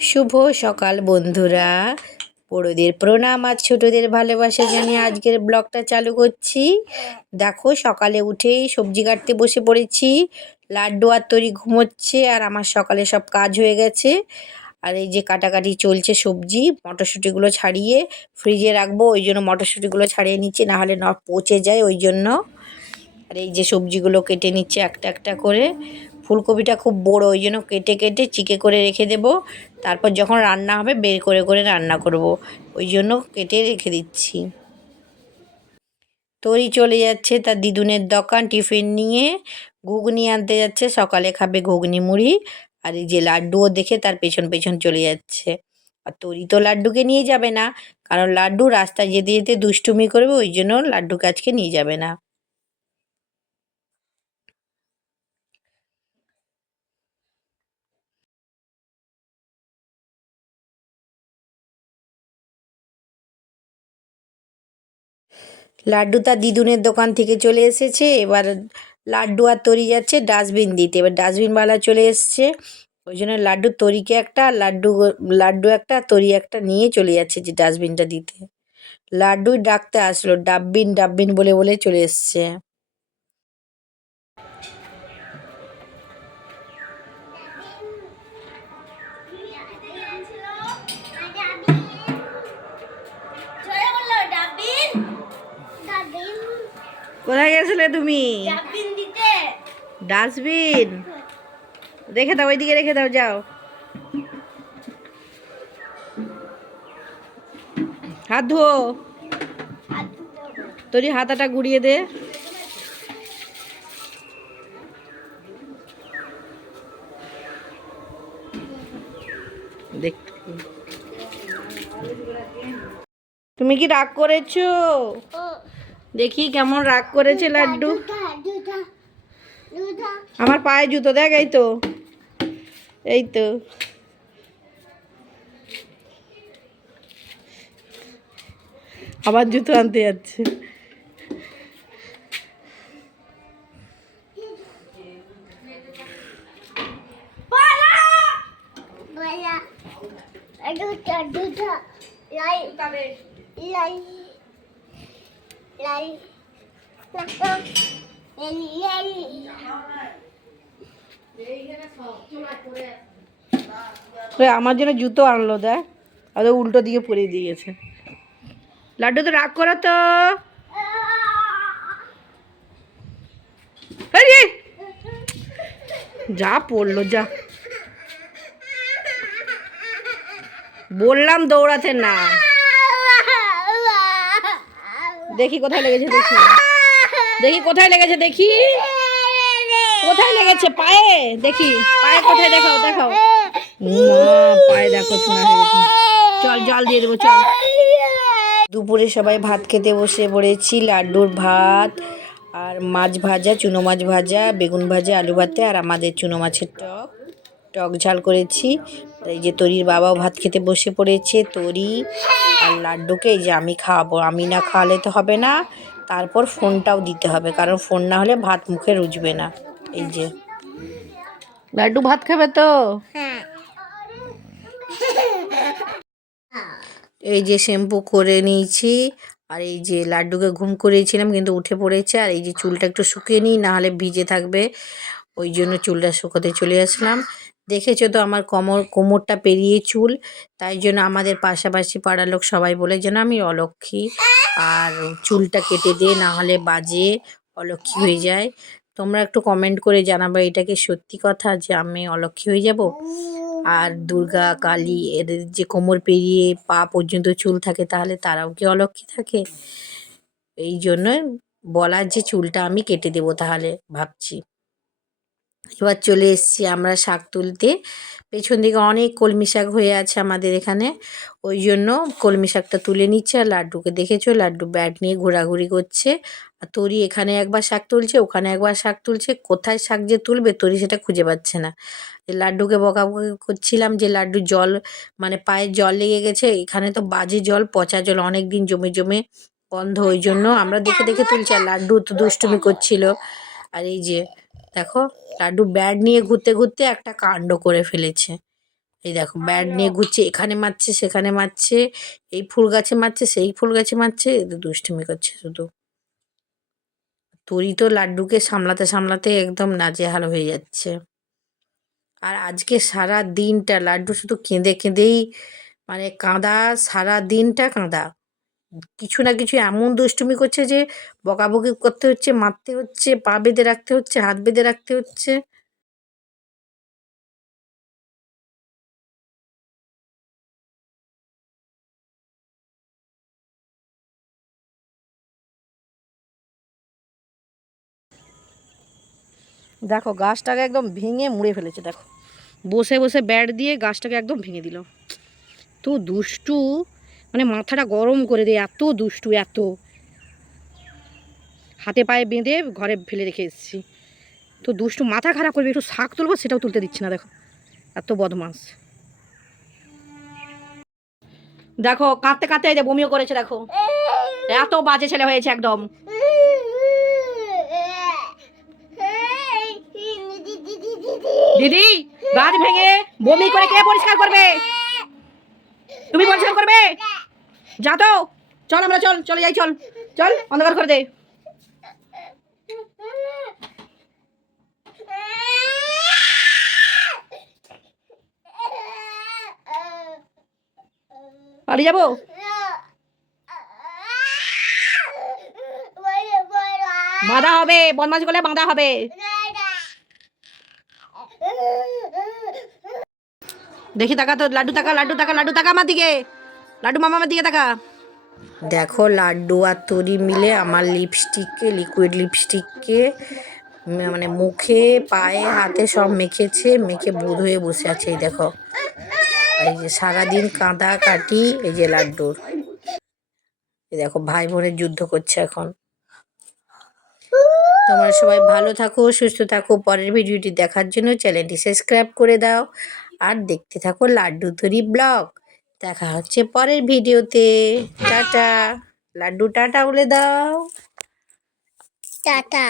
শুভ সকাল বন্ধুরা, বড়দের প্রণাম আর ছোটদের ভালোবাসা জানিয়ে আজকের ব্লগটা চালু করছি। দেখো সকালে উঠেই সবজি কাটতে বসে পড়েছি। লাড্ডু আর তরি ঘুমোচ্ছে আর আমার সকালে সব কাজ হয়ে গেছে। আর এই যে কাটাকাটি চলছে সবজি, মটরশুঁটিগুলো ছাড়িয়ে ফ্রিজে রাখবো, ওই জন্য মটরশুঁটিগুলো ছাড়িয়ে নিচ্ছি, নাহলে পচে যায় ওই জন্য। আর এই যে সবজিগুলো কেটে নিচ্ছে একটা একটা করে। ফুলকপিটা খুব বড়, ওই জন্য কেটে কেটে চিকে করে রেখে দেব, তারপর যখন রান্না হবে বের করে করে রান্না করব, ওই জন্য কেটে রেখে দিচ্ছি। তরি চলে যাচ্ছে তার দিদুনের দোকান টিফিন নিয়ে, ঘুগনি আনতে যাচ্ছে, সকালে খাবে ঘুগনি মুড়ি। আর এই যে লাড্ডুও দেখে তার পেছন পেছন চলে যাচ্ছে। আর তরি তো লাড্ডুকে নিয়ে যাবে না, কারণ লাড্ডু রাস্তায় যেতে যেতে দুষ্টুমি করবে, ওই জন্য লাড্ডুকে আজকে নিয়ে যাবে না। লাড্ডু তার দিদুনের দোকান থেকে চলে এসেছে, এবার লাড্ডু আর তরি যাচ্ছে ডাস্টবিন দিতে। এবার ডাস্টবিনওয়ালা চলে এসছে, ওই জন্য লাড্ডু তরিকে একটা, লাড্ডু লাড্ডু একটা, তরি একটা নিয়ে চলে যাচ্ছে যে ডাস্টবিনটা দিতে। লাড্ডুই ডাকতে আসলো, ডাব্বিন ডাব্বিন বলে বলে চলে এসছে। কোথায় গেছিলে তুমি? ডাস্টবিন রেখে দাও, ওইদিকে রেখে দাও, যাও। হাত ধুও, তোরই হাতাটা গুড়িয়ে দে। দেখ, তুমি কি রাগ করেছো? দেখি কেমন রাগ করেছে লাড্ডু। আমার পায়ে জুতো, দেখ, এই তো, এই তো। আবার জুতো আনতে যাচ্ছে। আমার জন্য জুতো আনলো, দেখ, আর উল্টো দিকে পরিয়ে দিয়েছে। লাড্ডু তো রাগ করো তো। যা পড়লো, যা, বললাম দৌড়াতে না। দেখি কোথায় লেগেছে, দেখি দেখি কোথায় লেগেছে, দেখি কোথায় লেগেছে, পায়ে, দেখি পায়ে কোথায়, দেখাও দেখাও। পায়ে দেখো চুনা হয়ে গেছে। চল জল দিয়ে দেবো, চল। দুপুরে সবাই ভাত খেতে বসে পড়েছি। লাড্ডুর ভাত আর মাছ ভাজা, চুনো মাছ ভাজা, বেগুন ভাজা, আলু ভাতে, আর আমাদের চুনো মাছের টক, টক ঝাল করেছি। এই যে তরির বাবাও ভাত খেতে বসে পড়েছে। তরি আর লাড্ডুকে এই যে আমি খাওয়াবো, আমি না খাওয়ালে তো হবে না, তারপর ফোনটাও দিতে হবে, কারণ ফোন না হলে ভাত মুখে রুজবে না। এই যে লাড্ডু ভাত খাবে তো? এই যে শ্যাম্পু করে নিয়েছি, আর এই যে লাড্ডুকে ঘুম করিয়েছিলাম কিন্তু উঠে পড়েছে। আর এই যে চুলটা একটু শুকিয়ে নিই, নাহলে ভিজে থাকবে, ওই জন্য চুলটা শুকোতে চলে আসলাম। দেখেছো তো আমার কোমরটা পেরিয়ে চুল, তাই জন্য আমাদের পাশাপাশি পাড়ার লোক সবাই বলে যেন আমি অলক্ষী, আর চুলটা কেটে দে, নাহলে বাজে অলক্ষী হয়ে যায়। তোমরা একটু কমেন্ট করে জানাবে এটা কি সত্যি কথা যে আমি অলক্ষী হয়ে যাব? আর দুর্গা কালী এদের যে কোমর পেরিয়ে পা পর্যন্ত চুল থাকে, তাহলে তারাও কি অলক্ষী থাকে? এই জন্য বলার যে চুলটা আমি কেটে দেবো তাহলে ভাবছি। এবার চলে এসেছি আমরা শাক তুলতে। পেছন দিকে অনেক কলমি শাক হয়ে আছে আমাদের এখানে, ওই জন্য কলমি শাকটা তুলে নিচ্ছে। আর লাড্ডুকে দেখেছো, লাড্ডু ব্যাট নিয়ে ঘোরাঘুরি করছে। আর তরি এখানে একবার শাক তুলছে, ওখানে একবার শাক তুলছে, কোথায় শাক যে তুলবে তরি সেটা খুঁজে পাচ্ছে না। লাড্ডুকে বকাবকি করছিলাম যে লাড্ডু জল, মানে পায়ে জল লেগে গেছে, এখানে তো বাজে জল, পচা জল, অনেক দিন জমে জমে গন্ধ, ওই জন্য আমরা দেখে দেখে তুলছি। আর লাড্ডু তো দুষ্টুমি করছিল। আর এই যে দেখো লাড্ডু ব্যাট নিয়ে ঘুরতে ঘুরতে একটা কাণ্ড করে ফেলেছে। এই দেখো ব্যাট নিয়ে ঘুরছে, এখানে মারছে সেখানে মারছে, এই ফুল গাছে মারছে সেই ফুল গাছে মারছে, এদের দুষ্টুমি করছে শুধু। তোরই তো লাড্ডুকে সামলাতে সামলাতে একদম নাজেহাল হয়ে যাচ্ছে। আর আজকে সারা দিনটা লাড্ডু শুধু কেঁদে কেঁদেই মানে কাঁদা, সারা দিনটা কাঁদা। কিছু না কিছু এমন দুষ্টুমি করছে যে বকাবকি করতে হচ্ছে, মারতে হচ্ছে, পা বেঁধে রাখতে হচ্ছে, হাত বেঁধে রাখতে হচ্ছে। দেখো গাছটাকে একদম ভেঙে মুড়ে ফেলেছে, দেখো বসে বসে ব্যাট দিয়ে গাছটাকে একদম ভেঙে দিল। তো দুষ্টু, মানে মাথাটা গরম করে দেয়, এত দুষ্টু এত। হাতে পায়ে বেঁধে ঘরে ফেলে রেখে এসেছি। তো দুষ্টু মাথা খারাপ করবে, একটু শাক তুলবো সেটাও তুলতে দিচ্ছি না, দেখো এত বদমাস। দেখো কাঁদতে কাঁদতে এই যে বমিও করেছে, দেখো এত বাজে ছেলে হয়েছে একদম। দিদি গাছ ভেঙে বমি করে কে পরিষ্কার করবে? তুমি পরিষ্কার করবে? যা তো, চল আমরা চলে যাই, চল চল অন্ধকার করে দে। বাড়ি যাবো? বাঁধা হবে, বদমাশ করলে বাঁধা হবে। দেখি তাকা তো, লাড্ডু তাকা, লাড্ডু তাকা, লাড্ডু তাকা আমার দিকে, লাড্ডু মামা আমার দিকে তাকা। দেখো লাড্ডু আর তরি মিলে আমার লিপস্টিককে, লিকুইড লিপস্টিককে মানে মুখে পায়ে হাতে সব মেখেছে, মেখে বুঁদ হয়ে বসে আছে। এই দেখো, এই যে সারাদিন কাঁদা কাটি এই যে লাড্ডুর। এই দেখো ভাই বোনের যুদ্ধ করছে এখন। তোমরা সবাই ভালো থাকো, সুস্থ থাকো। পরের ভিডিওটি দেখার জন্য চ্যানেলটি সাবস্ক্রাইব করে দাও আর দেখতে থাকো লাড্ডু তরি ব্লগ। দেখা হচ্ছে পরের ভিডিওতে। টাটা। লাড্ডু টাটা বলে দাও। টাটা।